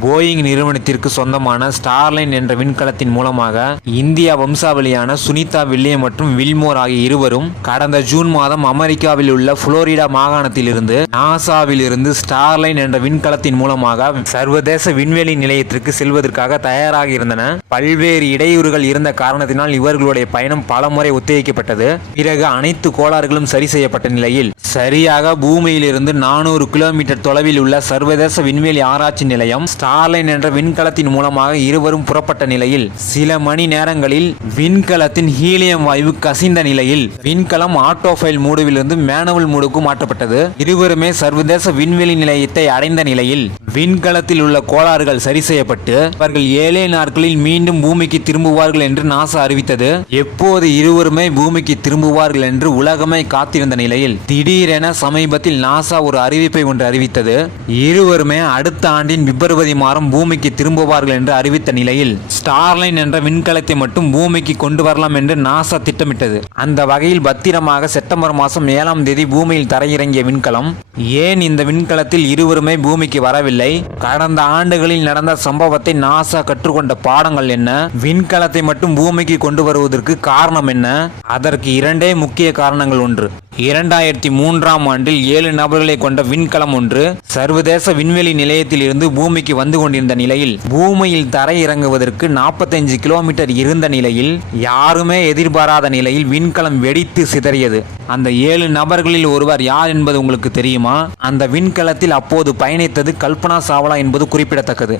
Boeing நிறுவனத்திற்கு சொந்தமான Starlink என்ற விண்கலத்தின் மூலமாக இந்தியா வம்சாவளியான சுனிதா வில்லியம் மற்றும் வில்மோர் ஆகிய இருவரும் கடந்த ஜூன் மாதம் அமெரிக்காவில் உள்ள புளோரிடா மாகாணத்திலிருந்து நாசாவில் இருந்து ஸ்டார்லைன் என்ற விண்கலத்தின் மூலமாக சர்வதேச விண்வெளி நிலையத்திற்கு செல்வதற்காக தயாராக இருந்தன. பல்வேறு இடையூறுகள் இருந்த காரணத்தினால் இவர்களுடைய பயணம் பலமுறை ஒத்திவைக்கப்பட்டது. பிறகு அனைத்து கோளாறுகளும் சரி செய்யப்பட்ட நிலையில் சரியாக பூமியிலிருந்து நானூறு கிலோமீட்டர் தொலைவில் உள்ள சர்வதேச விண்வெளி ஆராய்ச்சி நிலையம் ஸ்டார்லைன் என்ற விண்கலத்தின் மூலமாக இருவரும் புறப்பட்ட நிலையில் சில மணி நேரங்களில் விண்கலத்தின் ஹீலியம் வாயு கசிந்த நிலையில் விண்கலம் ஆட்டோஃபைல் மூடுவிலிருந்து மேனுவல் மூடுக்கு மாற்றப்பட்டது. இருவருமே சர்வதேச விண்வெளி நிலையத்தை அடைந்த நிலையில் விண்கலத்தில் உள்ள கோளாறுகள் சரி செய்யப்பட்டு அவர்கள் ஏழே நாட்களில் மீண்டும் பூமிக்கு திரும்புவார்கள் என்று நாசா அறிவித்தது. எப்போது இருவருமே பூமிக்கு திரும்புவார்கள் என்று உலகமே காத்திருந்த நிலையில் திடீரென சமீபத்தில் நாசா ஒரு அறிவிப்பை ஒன்று அறிவித்தது. இருவருமே அடுத்த ஆண்டின் பிப்ரவரி மாதம் பூமிக்கு திரும்புவார்கள் என்று அறிவித்த நிலையில் ஸ்டார்லைன் என்ற விண்கலத்தை மட்டும் பூமிக்கு கொண்டு வரலாம் என்று நாசா திட்டமிட்டது. அந்த வகையில் பத்திரமாக செப்டம்பர் மாதம் ஏழாம் தேதி பூமியில் தரையிறங்கிய விண்கலம் ஏன் இந்த விண்கலத்தில் இருவருமே பூமிக்கு வரவில்லை? கடந்த ஆண்டுகளில் நடந்த சம்பவத்தை நாசா கற்றுக்கொண்ட பாடங்கள் என்ன? விண்கலத்தை மட்டும் பூமிக்கு கொண்டு வருவதற்கு காரணம் என்ன? அதற்கு இரண்டே முக்கிய காரணங்கள் ஒன்று. இரண்டாயிரத்தி மூன்றாம் ஆண்டில் ஏழு நபர்களை கொண்ட விண்கலம் ஒன்று சர்வதேச விண்வெளி நிலையத்தில் இருந்து பூமிக்கு வந்து கொண்டிருந்த நிலையில் பூமியில் தரை இறங்குவதற்கு நாற்பத்தஞ்சு கிலோமீட்டர் இருந்த நிலையில் யாருமே எதிர்பாராத நிலையில் விண்கலம் வெடித்து சிதறியது. அந்த ஏழு நபர்களில் ஒருவர் யார் என்பது உங்களுக்கு தெரியுமா? அந்த விண்கலத்தில் அப்போது பயணித்தது கல்பனா சாவ்லா என்பது குறிப்பிடத்தக்கது.